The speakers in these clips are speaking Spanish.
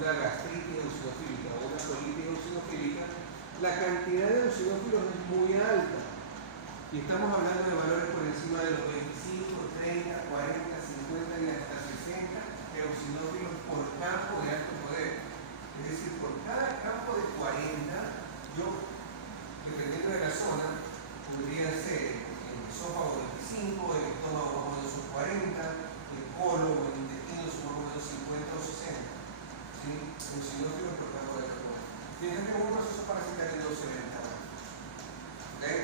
una gastritis eosinofílica o una colitis eosinofílica, la cantidad de eosinófilos es muy alta. Y estamos hablando de valores por encima de los 25, 30, 40, 50 y hasta 60 eosinófilos por campo de alto poder. Es decir, por cada campo de 40, yo, dependiendo de la zona, podría ser el esófago 25, el estómago más o menos 40, el colon o el intestino son más o menos 50 o 60. ¿Sí? Eosinófilos por campo de alto poder. Mientras que un proceso parasitario no se ve en tamaño. ¿Okay?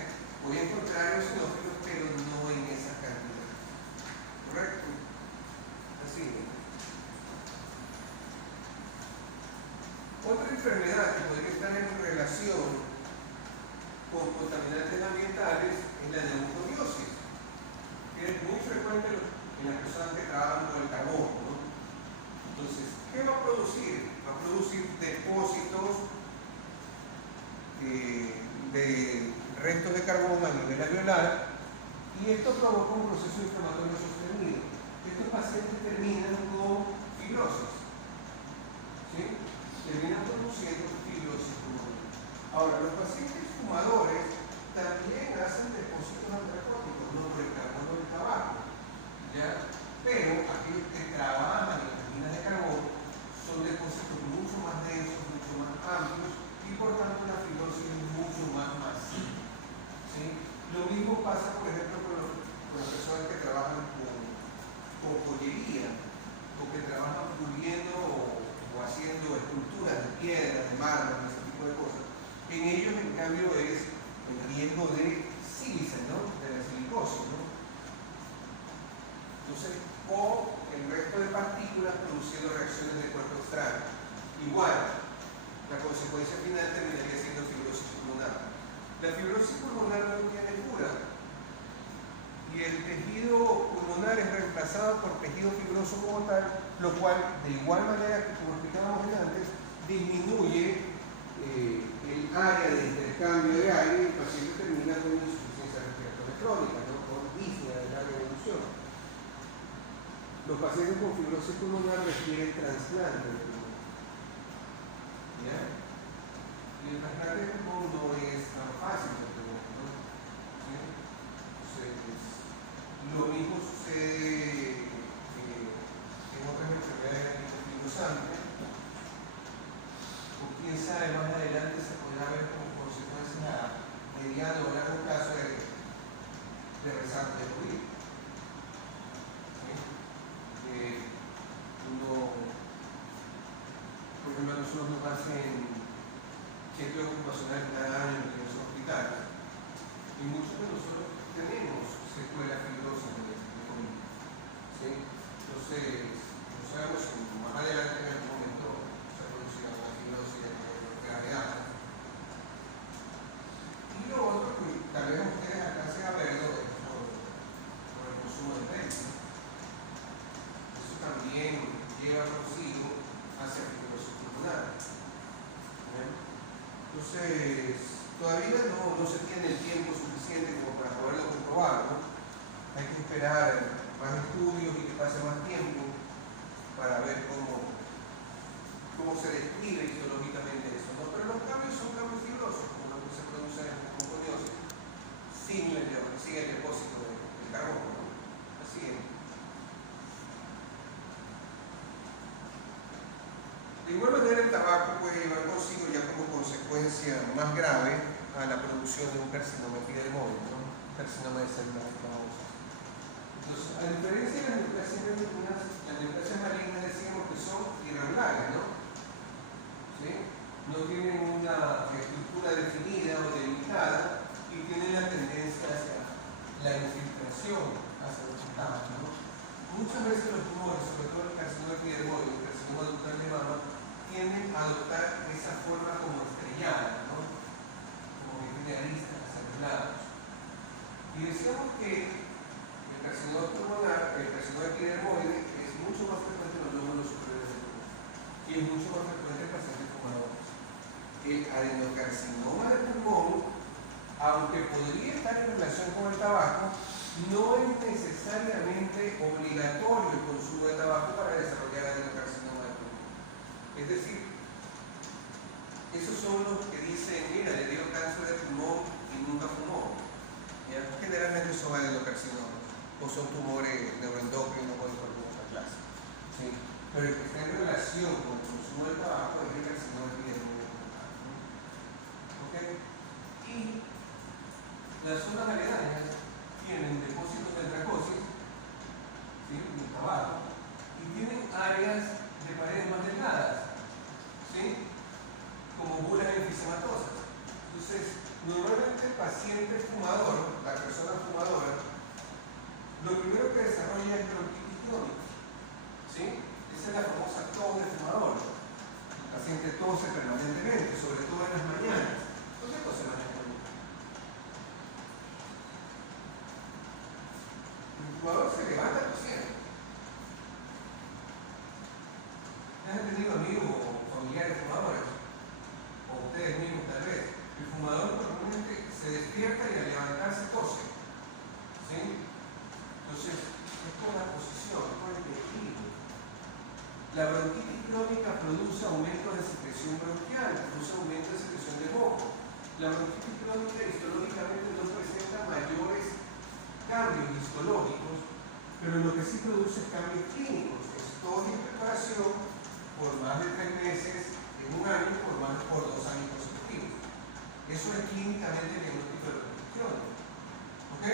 Voy a encontrar eosinófilos, pero no en esa cantidad. ¿Correcto? Así es. Otra enfermedad que podría estar en relación con contaminantes ambientales es la neumoniosis, que es muy frecuente en las personas que trabajan con el carbón, ¿no? Entonces, ¿qué va a producir? Va a producir depósitos de restos de carbón a nivel alveolar, y esto provoca un proceso inflamatorio sostenido. Estos pacientes terminan con fibrosis, ¿sí? Terminan produciendo fibrosis pulmonar. Ahora, los pacientes fumadores también hacen depósitos antracóticos, no por el carbono del tabaco, ¿ya? Pero aquellos que trabajan en las minas de carbón son depósitos mucho más densos, mucho más amplios, y por tanto la fibrosis es mucho más masiva. ¿Sí? Lo mismo pasa, por ejemplo, con las personas que trabajan con joyería, o que trabajan puliendo o haciendo esculturas de piedra, de mármol, ese tipo de cosas. En ellos, en cambio, es el riesgo de sílice, ¿no? De la silicosis, ¿no? Entonces, o el resto de partículas produciendo reacciones de cuerpo extraño. Igual, la consecuencia final terminaría siendo fibrosis pulmonar. La fibrosis pulmonar no tiene cura, y el tejido pulmonar es reemplazado por tejido fibroso como tal, lo cual, de igual manera que como explicábamos antes, disminuye el área de intercambio de aire, y el paciente termina con insuficiencia respiratoria crónica, ¿no? Con disnea de larga evolución. Los pacientes con fibrosis pulmonar requieren trasplante de pulmón. ¿Ya? Y el trasplante de pulmón no es tan fácil de tener, ¿no? ¿Sí? Entonces, lo mismo sucede en otras enfermedades del intestino santo, o quién sabe, más adelante se podrá ver como consecuencia a mediano o largo plazo de resaca de COVID. ¿Sí? Por ejemplo, a nosotros nos hacen chequeo ocupacional cada año en los hospitales, y muchos de nosotros tenemos secuelas fibrosas de COVID. ¿Sí? Entonces, no sabemos si más adelante en algún momento se producirá una fibrosis de mayor gravedad. Y lo otro que tal vez ustedes alcancen a verlo es por el consumo de prensa. Eso también lleva consigo hacia fibrosis pulmonar. Entonces, todavía no se tiene el tiempo suficiente como para poderlo comprobar, ¿no? Hay que esperar más estudios y que pase más tiempo para ver cómo se describe histológicamente eso, ¿no? Pero los cambios son cambios fibrosos, como lo que se produce en la muconiosis, sin el depósito de carbono, ¿no? Así es. De igual manera, el tabaco puede llevar consigo ya como consecuencia más grave a la producción de un carcinoma epidermoide, ¿no? Carcinoma de células escamosas. Entonces, a diferencia de las neoplasias malignas decíamos que son irregulares, ¿no? ¿Sí? No tienen una estructura definida o delimitada y tienen la tendencia hacia la infiltración hacia los estados, ¿no? Muchas veces los tumores, sobre todo el carcinoma epidermoide, el carcinoma ductal de mama, tienden a adoptar esa forma como estrellada, ¿no? Como que tiene aristas hacia los lados. Y decíamos que el carcinoma pulmonar, el carcinoma epidermoide, es mucho más frecuente en los lóbulos superiores del pulmón y es mucho más frecuente en pacientes fumadores. El adenocarcinoma del pulmón, aunque podría estar en relación con el tabaco, no es necesariamente obligatorio el consumo de tabaco para desarrollar adenocarcinoma del pulmón. Es decir, pero el que está en relación con el consumo del tabaco es el carcinoma epidermoide. ¿Ok? Y las zonas aledañas tienen depósitos de antracosis, ¿sí?, del tabaco, y tienen áreas de paredes más delgadas, ¿sí?, como bulas enfisematosas. Entonces, normalmente el paciente fumador, la persona fumadora, lo primero que desarrolla es bronquitis crónica, ¿sí? Esa es la famosa tos de fumador. El paciente tose permanentemente, sobre todo en las mañanas. ¿Por qué tose mañana? El fumador se levanta tosiendo. ¿Han tenido amigos o familiares fumadores? O ustedes mismos tal vez. El fumador normalmente se despierta y al levantarse tose, ¿sí? Entonces, es por la posición, es por el equilibrio. La bronquitis crónica produce aumento de secreción bronquial, produce aumento de secreción de moco. La bronquitis crónica histológicamente no presenta mayores cambios histológicos, pero lo que sí produce es cambios clínicos, tos y expectoración por más de 3 meses en un año, por 2 años consecutivos. Eso es clínicamente el diagnóstico de bronquitis crónica. ¿Ok?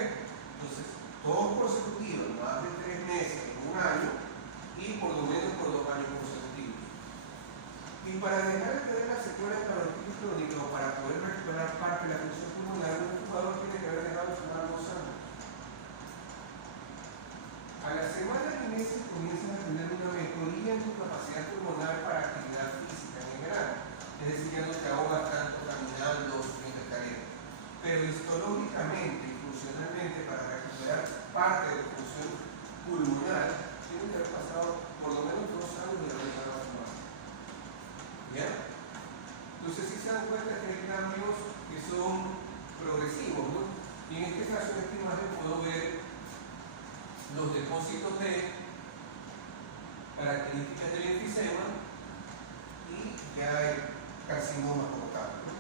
Entonces, tos consecutivos, más de 3 meses en un año y por lo menos por 2 años consecutivos. Y para dejar de tener las secuelas de la bronquitis crónica o para poder recuperar parte de la función pulmonar, un fumador tiene que haber dejado de fumar 2 años. A la semana y meses comienzas a tener una mejoría en tu capacidad pulmonar para actividad física en general. Es decir, ya no te ahogas tanto caminando o subiendo escaleras. Pero histológicamente y funcionalmente, para recuperar parte de tu función pulmonar, tienes que haber pasado por lo menos 2 años de haber dejado de fumar. ¿Ya? Entonces, si se dan cuenta que hay cambios que son progresivos, ¿no? Y en este caso, en esta imagen puedo ver los depósitos de características del enfisema y ya el carcinoma como tal, ¿no?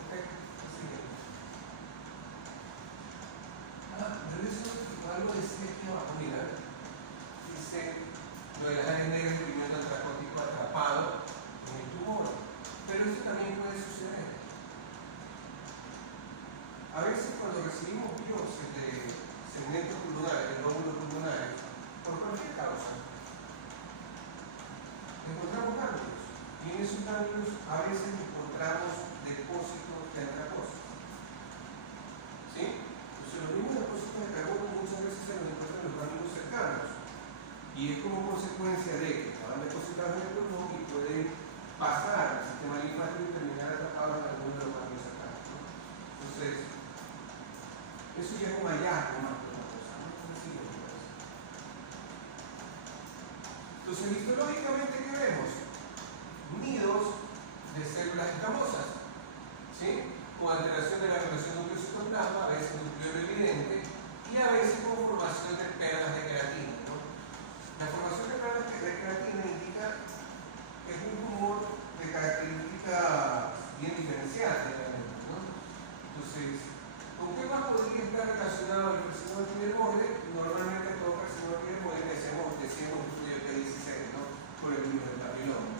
Ok, siguiente. Regreso algo de este aquí abajo, mira. Dice lo de las áreas negras de pigmento antracótico atrapado en el tumor. Pero esto también puede suceder. A veces cuando recibimos biopsias de segmentos pulmonares, de lóbulos pulmonares, por cualquier causa, encontramos ganglios. Y en esos ganglios a veces encontramos depósitos de antracosis. ¿Sí? Entonces los mismos depósitos de carbono muchas veces se los encuentran en los ganglios cercanos. Y es como consecuencia de que estaban depositados en el pulmón y pueden pasar al sistema linfático y terminar atrapados en alguno de los ganglios cercanos, ¿no? Entonces, eso ya es un hallazgo más que otra cosa, ¿no? Entonces, histológicamente, ¿qué vemos? Nidos de células escamosas, ¿sí? Con alteración de la relación núcleo-citoplasma, a veces núcleo evidente, y a veces con formación de perlas de queratina, ¿no? La formación de perlas de queratina indica que es un tumor de características bien diferenciadas, ¿no? Entonces, ¿con qué más podría estar relacionado el carcinoma epidermoide? Normalmente todo carcinoma epidermoide decíamos estudio P16, ¿no? Por el virus del papiloma.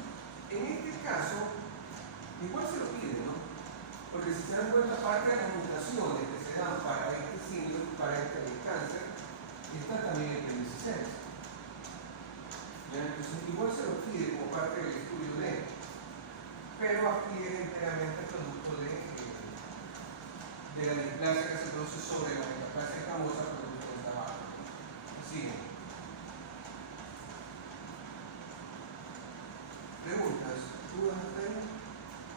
En este caso, igual se lo pide, ¿no? Porque si se dan cuenta, parte de las mutaciones que se dan para este síndrome, para este cáncer, está también en P16. Entonces, igual se lo pide como parte del estudio de, pero aquí es enteramente producto de la displasia que se produce sobre la metaplasia escamosa producto del tabaco. Sigue. Preguntas, dudas hasta ahí,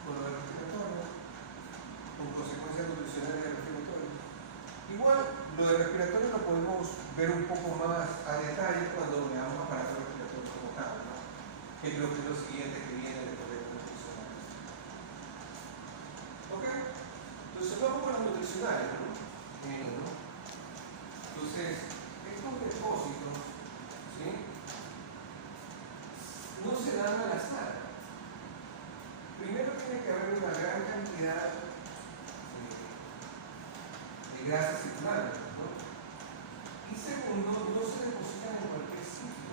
con lo del respiratorio, con consecuencias nutricionales del respiratorio. Igual, lo del respiratorio lo podemos ver un poco más a detalle cuando veamos aparatos respiratorios como tal, ¿no? Que creo que es lo siguiente que viene después de los nutricionales. ¿Ok? Entonces vamos con los nutricionales, ¿no? Entonces, estos depósitos, ¿sí?, no se dan al azar. Primero tiene que haber una gran cantidad de grasas circulando, ¿no? Y segundo, no se depositan en cualquier sitio.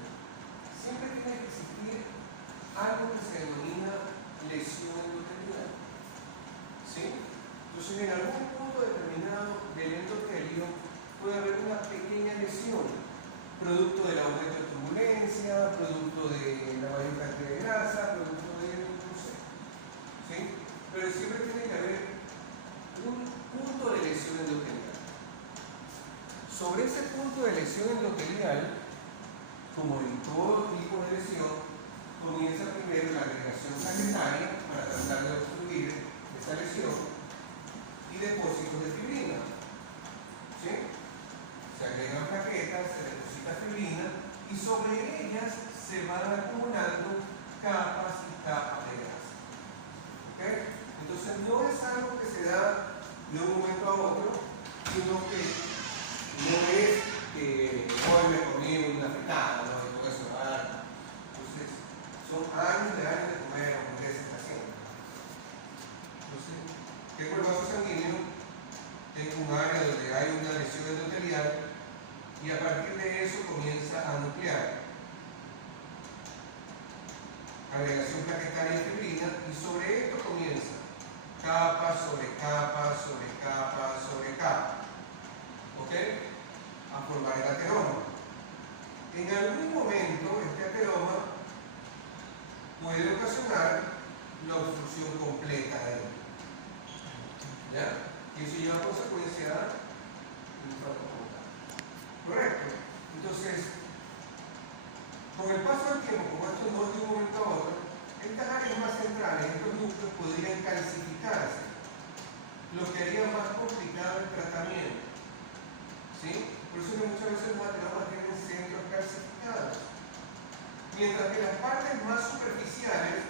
Siempre tiene que algo que se denomina lesión endotelial. ¿Sí? Entonces, en algún punto determinado del endotelio puede haber una pequeña lesión, producto del aumento de turbulencia, producto de la mayor cantidad de grasa, producto de, no sé. ¿Sí? Pero siempre tiene que haber un punto de lesión endotelial. Sobre ese punto de lesión endotelial, como en todo tipo de lesión, comienza primero la agregación plaquetaria para tratar de obstruir esta lesión y depósitos de fibrina. ¿Sí? Se agregan plaquetas, se deposita fibrina y sobre ellas se van acumulando capas y capas de grasa. ¿Ok? Entonces no es algo que se da de un momento a otro, sino que no es que hoy me comí una fritada, ¿no? Y todo eso, ¿verdad? Entonces, son años de comer hamburguesas haciendo. Entonces, tengo el vaso sanguíneo, tengo un área donde hay una lesión endotelial y a partir de eso comienza a nuclear. Agregación plaquetaria y fibrina, y sobre esto comienza capa sobre capa sobre capa sobre capa. ¿Ok? A formar el ateroma. En algún momento este ateroma puede ocasionar la obstrucción completa de él. ¿Ya? Y eso lleva a consecuencia de un infarto total. ¿Correcto? Entonces, con el paso del tiempo, como esto no es de un momento a otro, estas áreas más centrales, estos núcleos podrían calcificarse, lo que haría más complicado el tratamiento. ¿Sí? Por eso que muchas veces los atenomas tienen centros calcificados. Mientras que las partes más superficiales,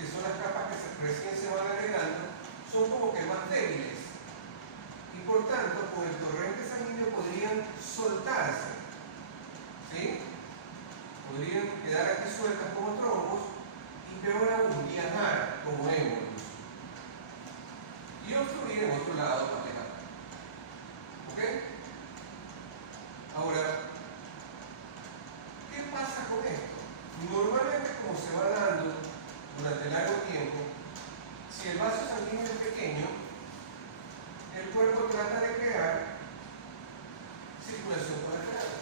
que son las capas que recién se van agregando, son como que más débiles. Y por tanto, con el torrente sanguíneo podrían soltarse. ¿Sí? Podrían quedar aquí sueltas como trombos y peor aún, viajar como émbolos. Y obstruir en otro lado más lejano. ¿Ok? Ahora, ¿qué pasa con esto? Normalmente, como se va dando durante largo tiempo, si el vaso sanguíneo es pequeño, el cuerpo trata de crear circulación colateral.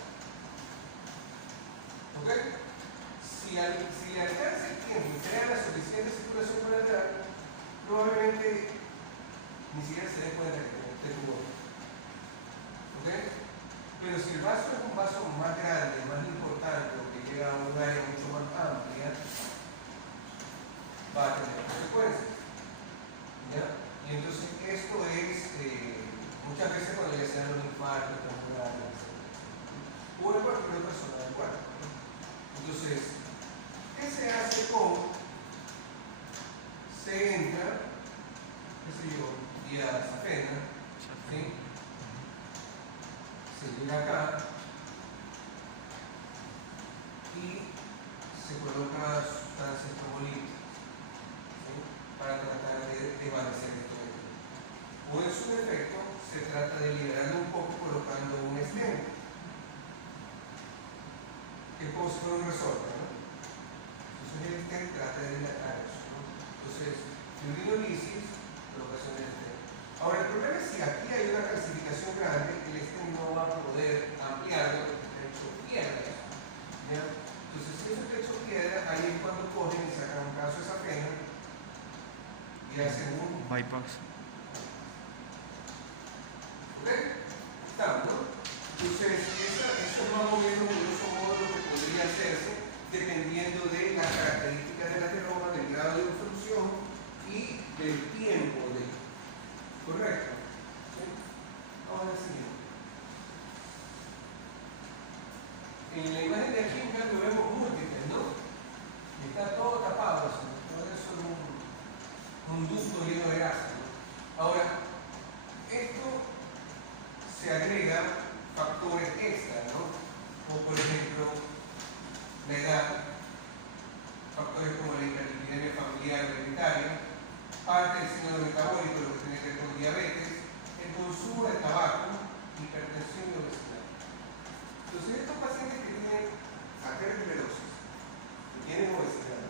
¿Ok? Si alcanza el tiempo y crea la suficiente circulación colateral, probablemente ni siquiera se dé cuenta que tuvo. ¿Ok? Pero si el vaso es un vaso más grande, más importante, o que llega a un área mucho más amplia, va a tener consecuencias. ¿Ya? Y entonces esto es, muchas veces cuando le dan un infarto, o en cualquier otra zona del cuerpo. Entonces, ¿qué se hace con? Se entra, qué sé yo, vía safena, ¿sí? Se llega acá y se coloca sustancias trombolíticas, ¿sí? Para tratar de desvanecer esto. O en su defecto, se trata de liberarlo un poco colocando un stent, que es como si fuera un resorte, ¿no? Entonces el stent trata de dilatar eso, ¿no? Entonces, fibrinolysis, colocación del stent. Ahora, el problema es si aquí hay una calcificación grande, el stent no va a poder ampliarlo porque está hecho piedra. ¿Ya? Entonces, si eso está hecho piedra, ahí es cuando cogen y sacan un caso de safena y hacen un bypass. ¿Ok? Estamos, ¿no? Entonces, eso es más o menos grosso modo lo que podría hacerse dependiendo de las características del ateroma, del grado de obstrucción y del tiempo de. ¿Correcto? ¿Sí? Vamos al siguiente. En la imagen de aquí, en cambio, vemos múltiples, ¿no? Y está todo tapado, ¿no? Todo eso es un ducto lleno de gas, ¿no? Ahora, esto se agrega factores extra, ¿no? Como por ejemplo, la edad, factores como la hiperlipidemia familiar o hereditaria, parte del síndrome metabólico, lo que tiene que ver con diabetes, el consumo de tabaco, hipertensión y obesidad. Entonces, estos pacientes que tienen arteriosclerosis, que tienen obesidad,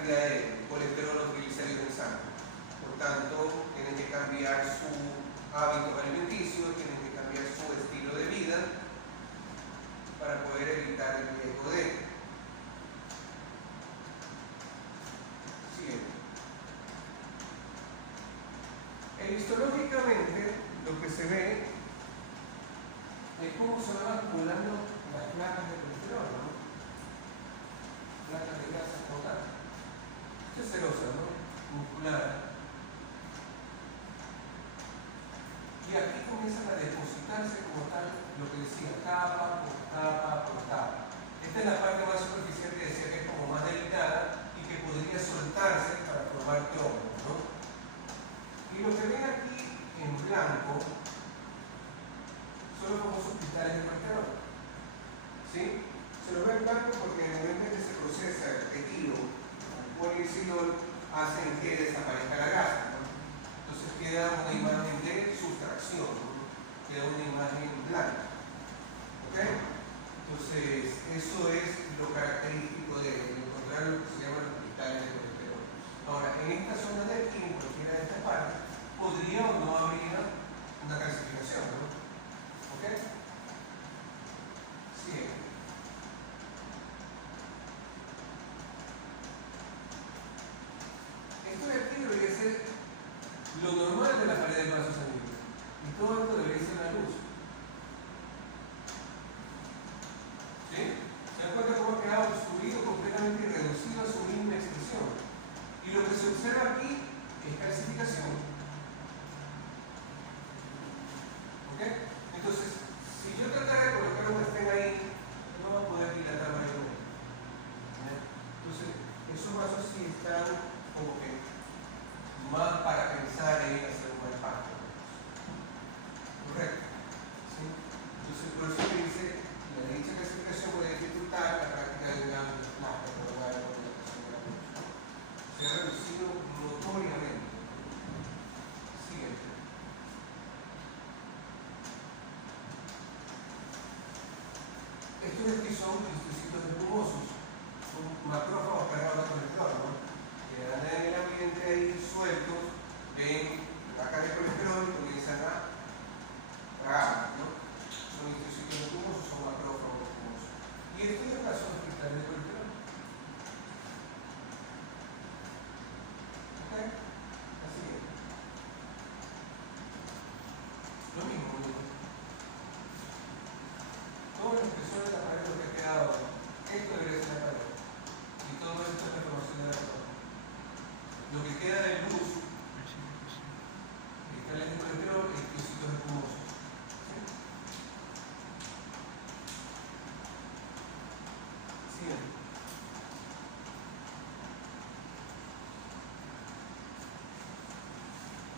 cantidad de colesterol o triglicéridos en sangre. Por tanto, tienen que cambiar su hábitos alimenticios, tienen que cambiar su estilo de vida para poder evitar el riesgo de. Siguiente. Histológicamente, lo que se ve es cómo se van acumulando las placas de colesterol, ¿no? Placas de grasa total. Esto es serosa, ¿no? Muscular. Y aquí comienzan a depositarse como tal, lo que decía, capa por capa por capa. Esta es la parte más superficial que decía que es como más delicada y que podría soltarse para formar trombos, ¿no? Y lo que ven aquí en blanco son los famosos cristales de colesterol. ¿Sí? Se los ve en blanco porque en el momento en que se procesa el tejido, el poliexidol, hacen que desaparezca la grasa, ¿no? Entonces queda una imagen de sustracción, ¿no? Queda una imagen blanca. ¿Ok? Entonces, eso es lo característico de encontrar lo que se llaman los cristales de colesterol. Ahora, en esta zona de aquí, en cualquiera de estas partes, podría o no habría una calcificación, ¿no? ¿Ok? Siguiente. Esto de aquí debería ser lo normal de la pared del vaso sanguíneo. Y todo esto debería ser la luz. ¿Sí? ¿Se dan cuenta cómo ha quedado obstruido, completamente reducido a su mínima expresión? Y lo que se observa aquí es calcificación. ¿Ok? Entonces, si yo tratara de colocar un estén ahí, no va a poder dilatar mayormente. Entonces, esos vasos sí están como que más para pensar en hacer un impacto. ¿Correcto? ¿Sí? Entonces, por eso que dice, la dicha clasificación puede dificultar la práctica de un cambio de plasma por lugar de comunicación de la luz. Se ha reducido notoriamente. Siguiente. Estos de aquí son cristecitos espumosos, son macrófagos cargados de colesterol, ¿no? Que andan en el ambiente ahí sueltos, ven placas de colesterol y comienzan a tragar, ¿no? Son cristecitos espumosos, son macrófagos espumosos. Y estos de acá son los cristales de colesterol. ¿Ok? Así es. Lo mismo, ¿no? Toda la expresión de la pared lo que ha quedado, esto debería ser la pared. Y todo esto es la formación de la pared. Lo que queda de luz, cristales de colesterol y cristecitos espumosos. ¿Sí? Siguiente.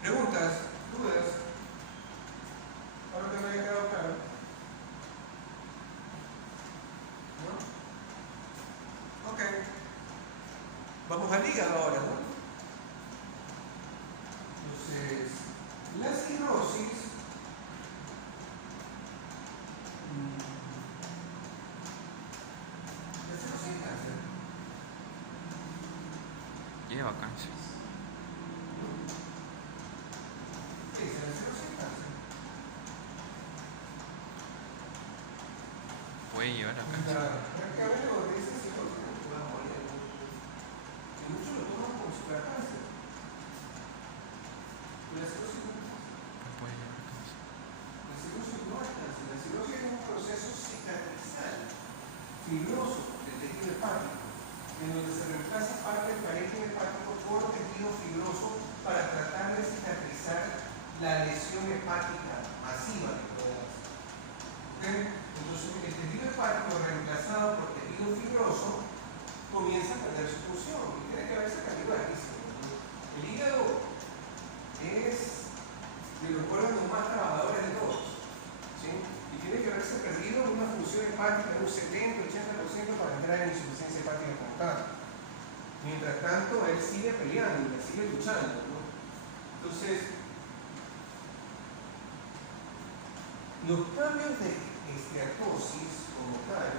¿Preguntas? ¿Dudas? ¿Algo que me haya quedado claro? ¿No? Ok. Vamos al hígado ahora, ¿no? Entonces, la cirrosis es cáncer. Lleva cáncer. ¿Qué es la cirrosis es cáncer? Puede llevar a cáncer. Es que a veces lo que dicen cirrosis no puede morir. Y muchos lo toman como supercáncer. Pero la cirrosis no es cáncer. No puede llevar a cáncer. La cirrosis no es cáncer. La cirrosis es un proceso cicatrizal, fibroso del tejido hepático, en donde se reemplaza parte del parénquima hepático por tejido fibroso para tratar de cicatrizar la lesión hepática masiva que puede darse. ¿Okay? Entonces, el tejido hepático reemplazado por tejido fibroso comienza a perder su función y tiene que verse canibalismo. El hígado es de los órganos más trabajadores de todos, ¿sí? Y tiene que haberse perdido una función hepática de un 70-80% para entrar en insuficiencia hepática como tal. Mientras tanto, él sigue peleando y sigue luchando, ¿no? Entonces, los cambios de esteatosis como tal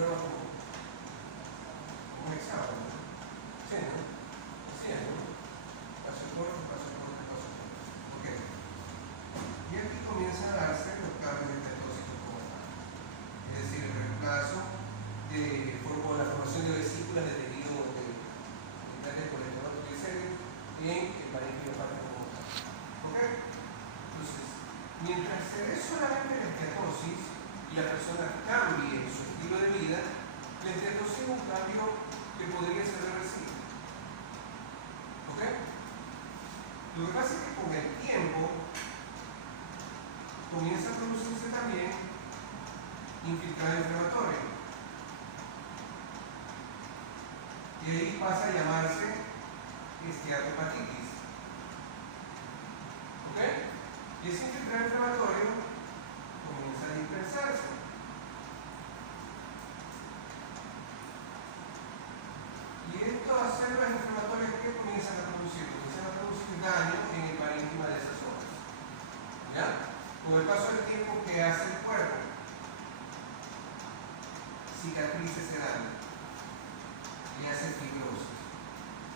prueba como un examen, ¿no? Sí, ¿no? Así es, ¿no? Paso corto, paso corto, paso corto. Ok. Y aquí comienzan a darse los cambios estetóxicos como tal. Es decir, el reemplazo por la formación de vesículas de tejido de colesterol triglicéridos en el parénquima hepático como tal. ¿Ok? Entonces, mientras se dé solamente la esteatosis y la persona cambie su estilo de vida, la esteatosis es un cambio que podría ser reversible. ¿Ok? Lo que pasa es que con el tiempo comienza a producirse también infiltrado inflamatorio. Y ahí pasa a llamarse esteatopatitis. ¿Ok? Y ese infiltrado inflamatorio comienza a dispersarse. Y estas células inflamatorias que comienzan a producir daño en el parénquima de esas zonas. ¿Ya? Con el paso del tiempo, ¿qué hace el cuerpo? Cicatriza ese daño y hace fibrosis.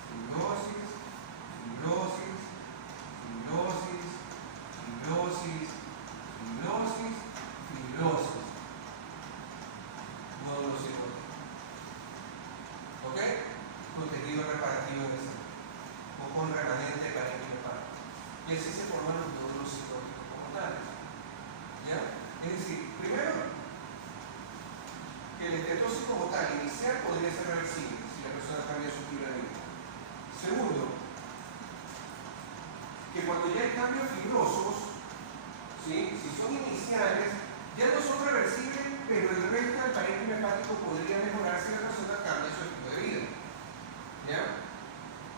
Fibrosis, fibrosis, fibrosis, fibrosis, fibrosis, fibrosis. Nódulo cirrótico. ¿Ok? Con tejido reparativo en ese, o con remanente de parénquima hepática. Y así se forman los nódulos cirróticos como tales. ¿Ya? Es decir, primero, que el estetosis como tal inicial podría ser reversible si la persona cambia su estilo de vida. Segundo, que cuando ya hay cambios fibrosos, ¿sí? Si son iniciales, ya no son reversibles, pero el resto del parénquima hepático podría mejorar si la persona cambia su estilo de vida. ¿Ya?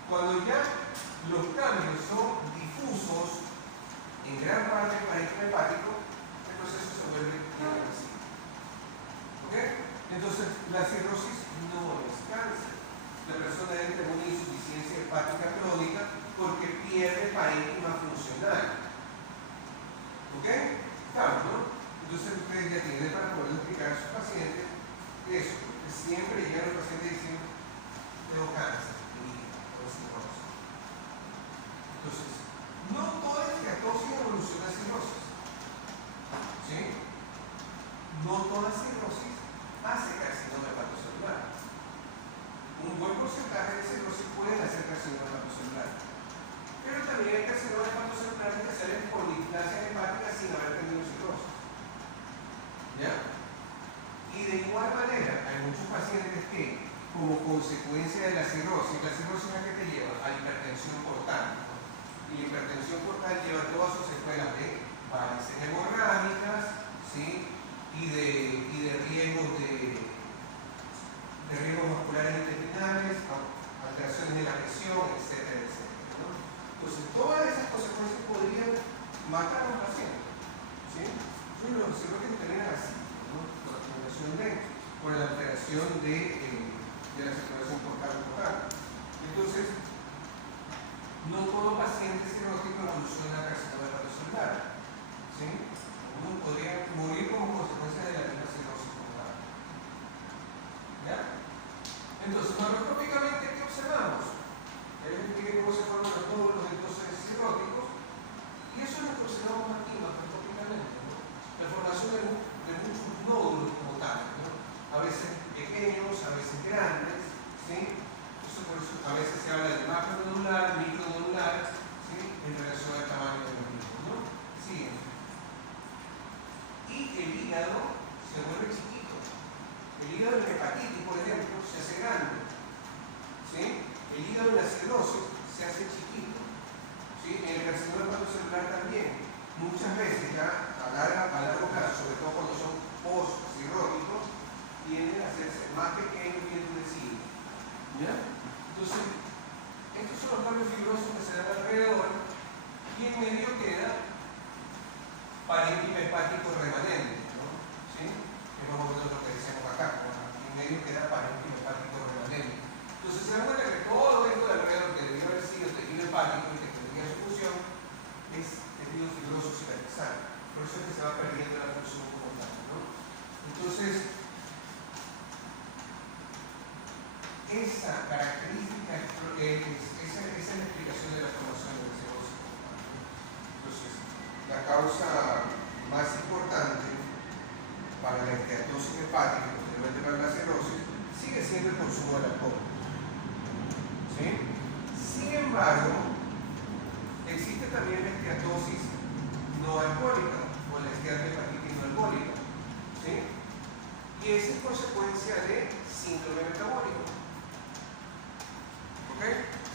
Cuando ya los cambios son difusos en gran parte del parénquima hepático, el proceso se vuelve irreversible. ¿Ok? Entonces, la cirrosis no es cáncer. La persona entra en una insuficiencia hepática crónica porque pierde parénquima funcional. ¿Ok? Claro, ¿no? Entonces, ustedes ya tienen para poder explicar a sus pacientes eso, porque siempre llegan los pacientes diciendo: tengo cáncer, tengo cirrosis. Entonces, no toda esteatosis evoluciona a cirrosis. ¿Sí? No toda cirrosis hace carcinoma hepatocelular. Un buen porcentaje de cirrosis pueden hacer carcinoma hepatocelular. Pero también hay carcinoma hepatocelular que salen por displasia hepática sin haber tenido cirrosis. ¿Ya? Y de igual manera, hay muchos pacientes que, como consecuencia de la cirrosis ¿a qué te lleva? A hipertensión portal. Y la hipertensión portal lleva todas sus secuelas de varices hemorrágicas, ¿sí? y de riesgos musculares intestinales, alteraciones de la presión, etcétera, etcétera, ¿no? Entonces, todas esas consecuencias podrían matar a un paciente, ¿sí? Los cirróticos terminan así, ¿no? Por la alteración de la circulación portal. Entonces, no todo paciente cirrótico evoluciona a carcinoma hepatocelular, ¿sí? Uno podría morir como consecuencia de la misma cirrosis portal. ¿Ya? Entonces, macroscópicamente, ¿qué observamos? Ya les expliqué cómo se forman los nódulos entonces cirróticos, y eso es lo que observamos aquí macroscópicamente, ¿no? La formación de muchos nódulos como tal, ¿no? A veces pequeños, a veces grandes, ¿sí? Por eso a veces se habla de macronodular, micronodular, ¿sí? En relación al tamaño de los mismos, ¿no? Siguen. Y el hígado se vuelve chiquito. El hígado en hepatitis, por ejemplo, se hace grande, ¿sí? El hígado en la cirrosis se hace chiquito, ¿sí? En el carcinoma hepatocelular también. Muchas veces ya a largo plazo, sobre todo cuando son post-cirróticos, tienden a hacerse más pequeños y endurecidos. ¿Ya? Entonces, estos son los cambios fibrosos que se dan alrededor, y en medio queda parénquima hepático remanente, ¿no? ¿Sí? Es más o menos lo que decíamos acá, ¿no? En medio queda parénquima hepático remanente. Entonces, se dan cuenta que todo esto de alrededor que debería haber sido tejido hepático y que tendría su función es tejido fibroso cicatricial. Por eso es que se va perdiendo la función como tal, ¿no? Entonces, esa característica esa es la explicación de la formación del cirrosis. Entonces, la causa más importante para la esteatosis hepática y posteriormente para la cirrosis sigue siendo el consumo del alcohol. ¿Sí? Sin embargo, existe también la esteatosis no alcohólica o la esteatohepatitis no alcohólica. ¿Sí? Y esa es consecuencia de síndrome metabólico. ¿Ok?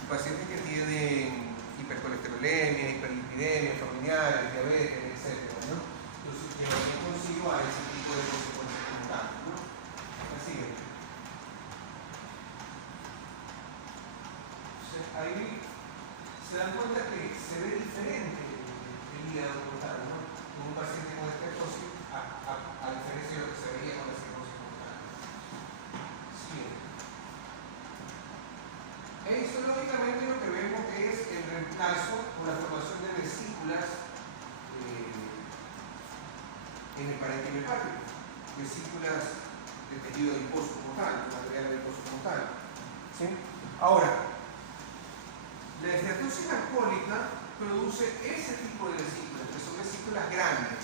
Pacientes que tienen hipercolesterolemia, hiperlipidemia, familiares, diabetes, etc. ¿No? Entonces, llevarían consigo a ese tipo de consecuencias comunitarias. ¿No? Así es. Entonces, ahí se dan cuenta que se ve diferente el hígado como tal, ¿no? Con un paciente con esteatosis a diferencia de lo que se veía con la cirrosis como tal. Siguiente. Esto lógicamente lo que vemos es el reemplazo o la formación de vesículas en el parénquima hepático, vesículas de tejido adiposo como tal, de material adiposo como tal. ¿Sí? Ahora, la esteatosis alcohólica produce ese tipo de vesículas, que son vesículas grandes.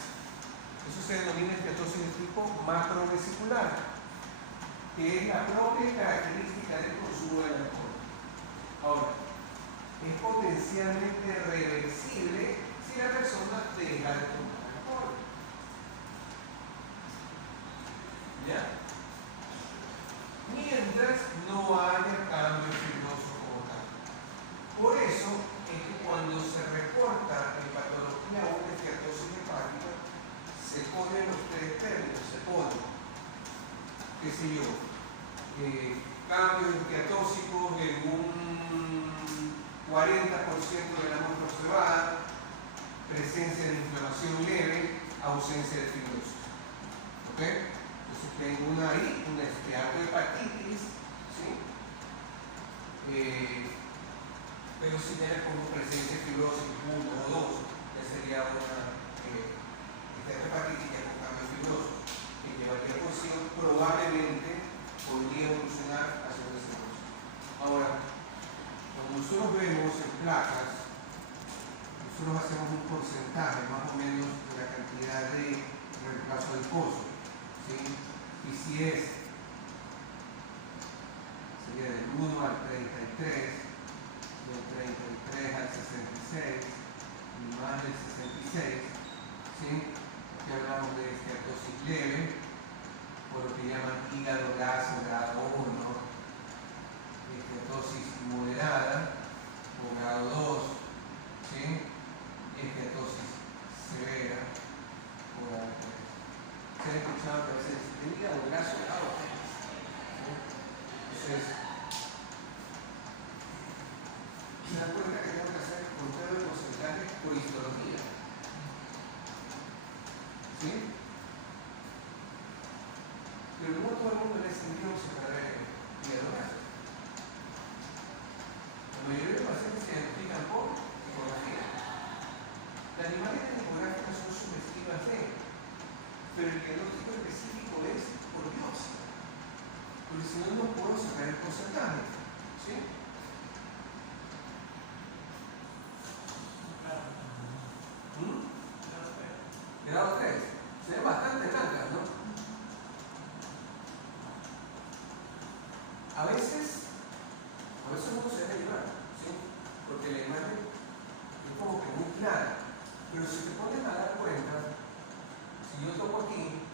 Eso se denomina esteatosis de tipo macrovesicular, que es la propia característica del consumo del alcohol. Ahora, es potencialmente reversible si la persona deja de tomar alcohol. ¿Ya? Mientras no haya cambio fibroso como tal. Por eso es que cuando se reporta en patología o en esteatosis hepática, se ponen los tres términos, se pone, qué sé yo, cambios esteatósicos en un 40% de la muestra observada, presencia de inflamación leve, ausencia de fibrosis. ¿Ok? Entonces tengo una esteatohepatitis, ¿sí? Pero si tiene como presencia de fibrosis 1 o 2, ya sería una esteatohepatitis ya con cambio fibroso, que llevaría consigo probablemente podría evolucionar hacia una cirrosis. Ahora, cuando nosotros vemos en placas, nosotros hacemos un porcentaje más o menos de la cantidad de reemplazo del pozo. ¿Sí? Y si sería del 1 al 33, del 33 al 66 y más del 66, ¿sí? Aquí hablamos de esteatosis leve, por lo que llaman hígado graso grado 1, esteatosis moderada o grado 2, ¿sí? Y esteatosis severa o grado 3. ¿Se han escuchado que a veces el hígado graso grado 3? ¿Sí? Entonces, se dan cuenta que tengo que hacer conteo de porcentajes por histología. ¿Sí? Pero no todo el mundo le es envidioso para ver hígado graso. La mayoría de los pacientes se identifican por ecografía. Las imágenes ecográficas son sugestivas de, pero el diagnóstico específico es por biopsia. Porque si no, no puedo sacar el porcentaje. ¿Sí? Grado 3. Se ven bastante blancas, ¿no? A veces uno se debe llevar, ¿sí? Porque la imagen es como que muy clara. Pero si te pones a dar cuenta, si yo toco aquí,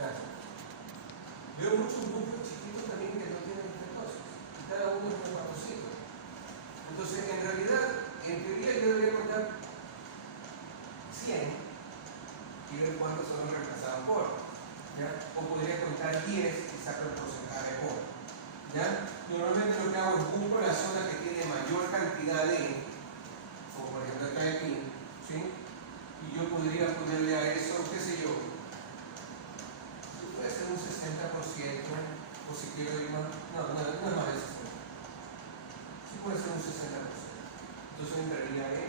gracias, veo muchos núcleos chiquitos también que no tienen esteatosis. Y cada uno es un patocito. Entonces, en realidad, en teoría yo debería contar 100 y ver cuántos son reemplazados por. ¿Ya? O podría contar 10 y sacar el porcentaje por. ¿Ya? Normalmente lo que hago es busco la zona que tiene mayor cantidad de, como por ejemplo acá aquí, ¿sí? Y yo podría ponerle a eso, qué sé yo, puede ser un 60%, o si quiero ir más, no es más de 60%. Sí puede ser un 60%. Entonces entraría en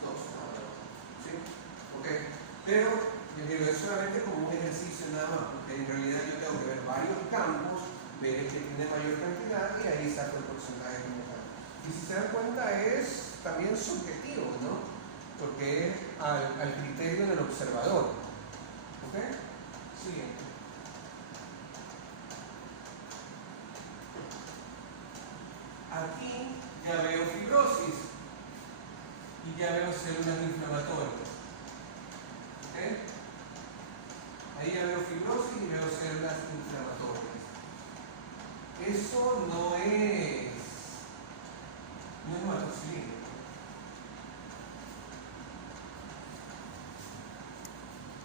2, ¿sí? Ok. Pero yo digo, es solamente como un ejercicio nada más, porque en realidad yo tengo que ver varios campos ver el que tiene mayor cantidad y ahí saco el porcentaje como tal. Y si se dan cuenta es también subjetivo, ¿no? Porque es al criterio del observador. ¿Ok? Siguiente. Aquí ya veo fibrosis y ya veo células inflamatorias. ¿Ok? Ahí ya veo fibrosis y veo células inflamatorias. Eso no es hematocilina.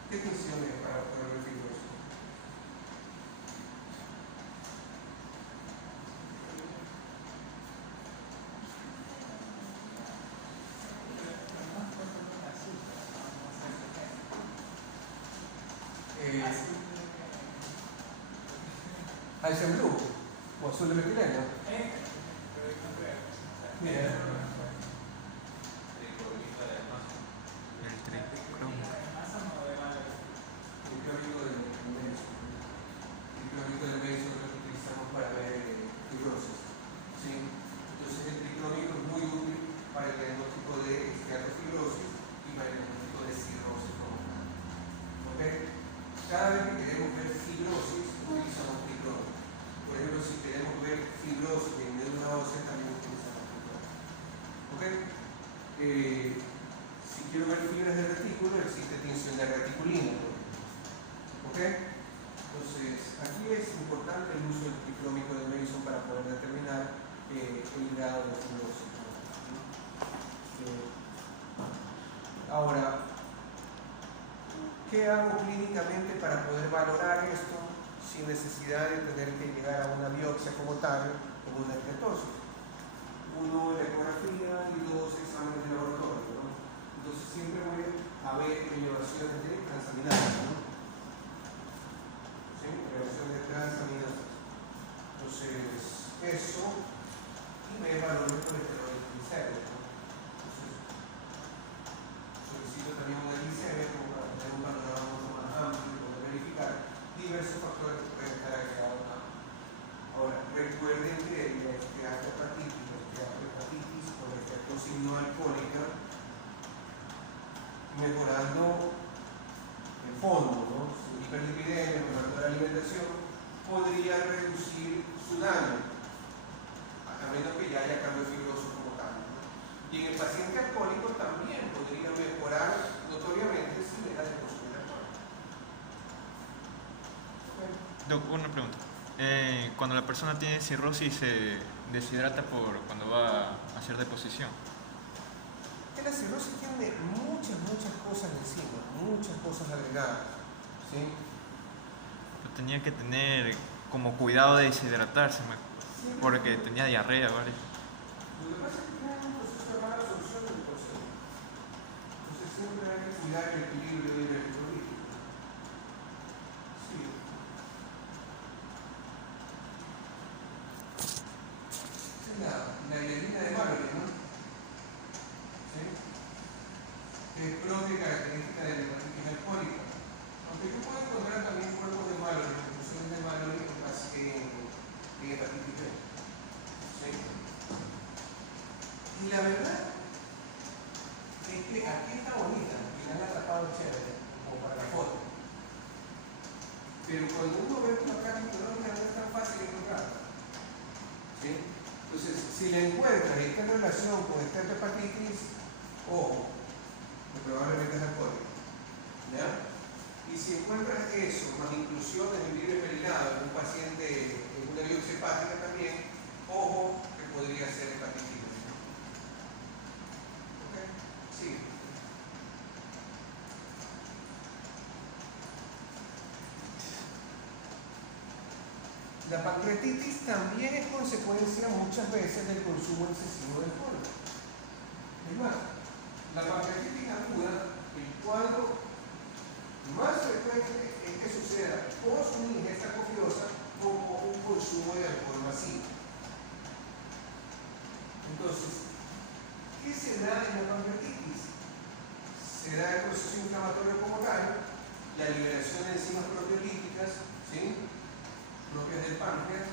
¿Qué función es para poder ver fibrosis? Heisenberg o azul de metileno. Mira. El tricromo. Tricrónico de Mason es lo que utilizamos para ver fibrosis. ¿Sí? Entonces el tricrónico es muy útil para el diagnóstico de esteatofibrosis y para el diagnóstico de cirrosis como tal. ¿Ok? Cada vez que queremos ver fibrosis utilizamos tricrónico. Por ejemplo, si queremos ver fibrosis en médula ósea también utilizamos tricrónico. ¿Ok? Si quiero ver fibras de retículo, existe tinción de reticulina. ¿Ok? Entonces, aquí es importante el uso del tricrónico de Mason para poder determinar el grado de fibrosis. Ahora, ¿qué hago clínicamente para poder valorar esto sin necesidad de tener que llegar a una biopsia como tal o una estetosis? Uno, la ecografía y dos, exámenes de laboratorio, ¿no? Entonces siempre voy a ver elevaciones de transaminasas, ¿no? ¿Sí? Elevaciones de transaminasas. Entonces, eso, y me valoro el colesterol glicémico, ¿no? Entonces, solicito también una glicemia como para tener un panorama mucho más amplio y poder verificar diversos factores que pueden estar agregados acá. Ahora, recuerden que la esteatohepatitis, o la esteatosis no alcohólica, mejorando el fondo, ¿no? Su hiperlipidemia, mejorando la alimentación, podría reducir su daño, a menos que ya haya cambio fibroso como tal, ¿no? Y en el paciente alcohólico también podría mejorar notoriamente si deja de consumir alcohol. Doc, una pregunta. Cuando la persona tiene cirrosis, se deshidrata cuando va a hacer deposición. La cirrosis tiene muchas cosas encima, muchas cosas agregadas, ¿sí? Yo tenía que tener como cuidado de deshidratarse, porque tenía diarrea, ¿vale? Lo que pasa es que tiene un proceso de mala absorción del proceso. Entonces siempre hay que cuidar el equilibrio del electrolítico. Sí. Esa es la hielina de Mallory, ¿no? ¿Sí? Que es propia característica de la hepatitis alcohólica. Aunque yo puedo encontrar también cuerpos de Mallory, inclusiones de Mallory en hepatitis B. ¿Sí? Y la verdad es que aquí está bonita y la han atrapado chévere, como para la foto. Pero cuando uno ve una carga mitológica no es tan fácil encontrarla. ¿Sí? Entonces, si la encuentras y está en relación con esteatohepatitis, ojo, que probablemente es alcohólica. ¿Ya? Y si encuentras eso, más inclusiones en vidrio perilado en un paciente en una biopsia hepática también, ojo que podría ser hepatitis. ¿Ok? Sí. La pancreatitis también es consecuencia muchas veces del consumo excesivo de alcohol. Es más, la pancreatitis aguda, el cuadro más frecuente es que suceda post una ingesta copiosa o un consumo de alcohol masivo. Entonces, ¿qué se da en la pancreatitis? Se da el proceso inflamatorio como tal, la liberación de enzimas proteolíticas, ¿sí? propias del páncreas,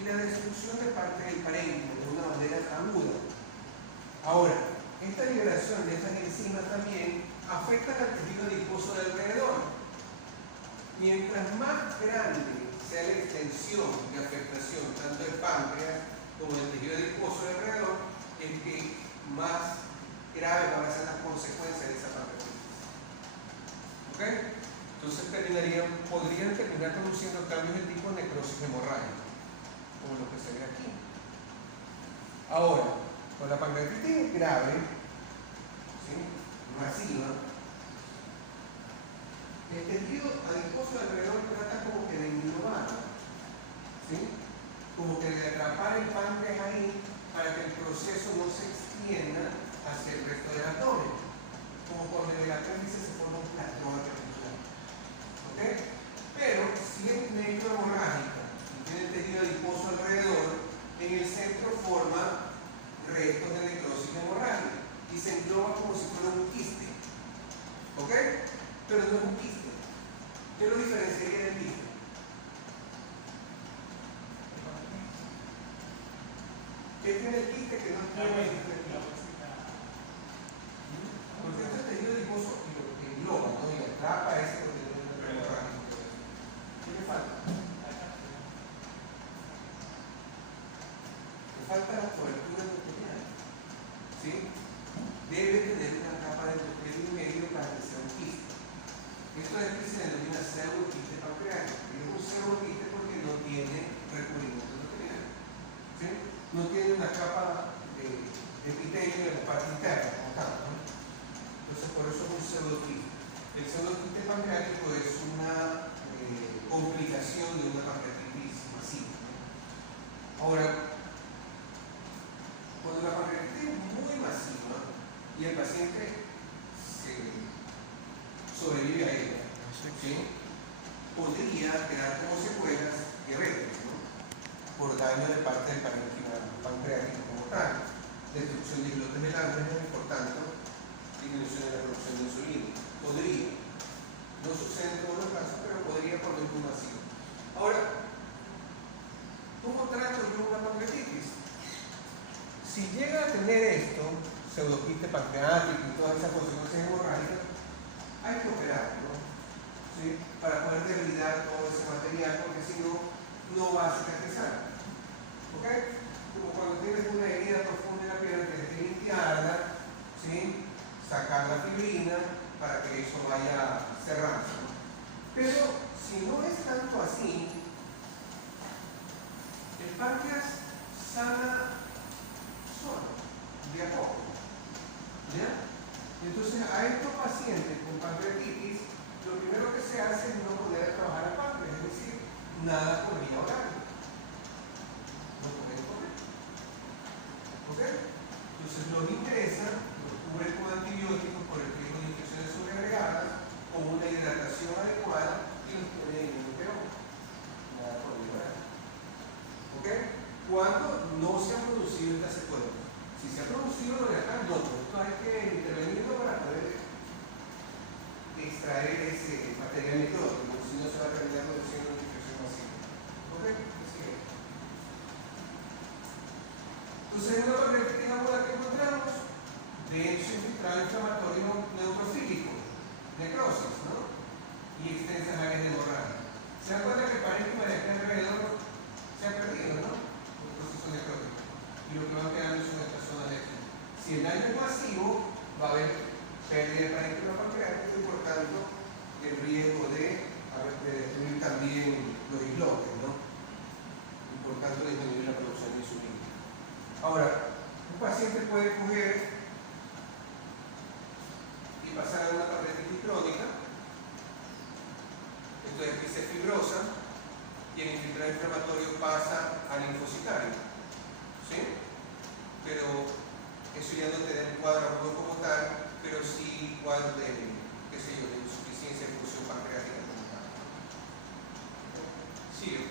y la destrucción de parte del parénquima de una manera aguda. Ahora, esta liberación de estas enzimas también afecta al tejido adiposo de alrededor. Mientras más grande sea la extensión de afectación tanto del páncreas como del tejido adiposo de alrededor, es que más graves van a ser las consecuencias de esa pancreatitis. ¿Ok? Entonces podrían terminar produciendo cambios de tipo necrosis hemorrágica, como lo que se ve aquí. Ahora, con la pancreatitis grave, ¿sí?, masiva, el tejido adiposo de alrededor trata como que de englobar, ¿sí?, como que de atrapar el páncreas ahí para que el proceso no se extienda hacia el resto del abdomen, como cuando en el apéndice se forma un plastrón articular. ¿Ok? Pero si es necrohemorrágica y tiene el tejido adiposo alrededor, en el centro forma restos de necrosis hemorrágica y se engloba como si fuera un quiste. ¿Ok? Pero no es un quiste. Yo lo diferenciaría del quiste. ¿Qué tiene el quiste que no tiene el quiste? Porque este tejido adiposo lo engloba, ¿no?, y atrapa ese contenido hemorrágico. ¿Qué le falta? Le falta la cobertura endotelial. ¿Sí? Debe tener una capa de endotelio medio para que sea un quiste. Esto es que se denomina pseudoquiste pancreático. Es un pseudoquiste porque no tiene recubrimiento endotelial. ¿Sí? No tiene una capa de epitelio en la parte interna, como tal, ¿no? Entonces, por eso es un pseudoquiste. El pseudoquiste pancreático es una complicación de una pancreatitis masiva, ¿no? Ahora, cuando la pancreatitis es muy masiva y el paciente sobrevive a ella, ¿sí?, podría quedar como secuelas diabéticas, ¿no?, por daño de parte del parénquima pancreático como tal, destrucción de islotes melanges y por tanto disminución de la producción de insulina. Podría. No sucede en todos los casos, pero podría por lo menos masivo. Ahora, ¿cómo trato yo una pancreatitis? Si llega a tener esto, pseudoquiste pancreático y todas esas consecuencias hemorrágicas, hay que operarlo, ¿sí?, para poder debilitar todo ese material, porque si no, no va a cicatrizar. ¿Ok? Como cuando tienes una herida profunda en la pierna, tienes que limpiarla, ¿sí?, sacar la fibrina para que eso vaya cerrando, ¿no? Pero si no es tanto así, el páncreas sana solo, de a poco. ¿Ya? Entonces, a estos pacientes con pancreatitis, lo primero que se hace es no poner a trabajar al páncreas, es decir, nada por vía oral. No pueden comer. ¿Ok? Entonces, los ingresa, los cubre con antibióticos por el riesgo de infecciones sobreagregadas, con una hidratación adecuada y los pone en un peor. Nada por vía oral. ¿Ok? Cuando no se ha producido esta secuela. Si se ha producido lo de acá, no. Esto hay que intervenirlo para poder extraer ese material necrótico, si no se va a terminar produciendo una infección masiva. ¿Ok? Así es. Entonces, en una pancreatitis aguda que encontramos, denso infiltrado inflamatorio neutrofílico, necrosis, ¿no?, y extensas áreas de hemorragia. ¿Se dan cuenta que el parénquima de aquí alrededor se ha perdido, ¿no?, el proceso necrótico? Y lo que van quedando son estas zonas de aquí. Si el daño es masivo, va a haber pérdida de parénquima pancreático y por tanto el riesgo de destruir también los islotes, ¿no?, y por tanto disminuir la producción de insulina. Ahora, un paciente puede coger y pasar a una pancreatitis crónica. Esto es que se fibrosa y el infiltrado inflamatorio pasa al linfocitario, ¿sí? Pero eso ya no te da un cuadro agudo como tal, pero sí cuadro de, qué sé yo, de insuficiencia de función pancreática como tal. Sigue.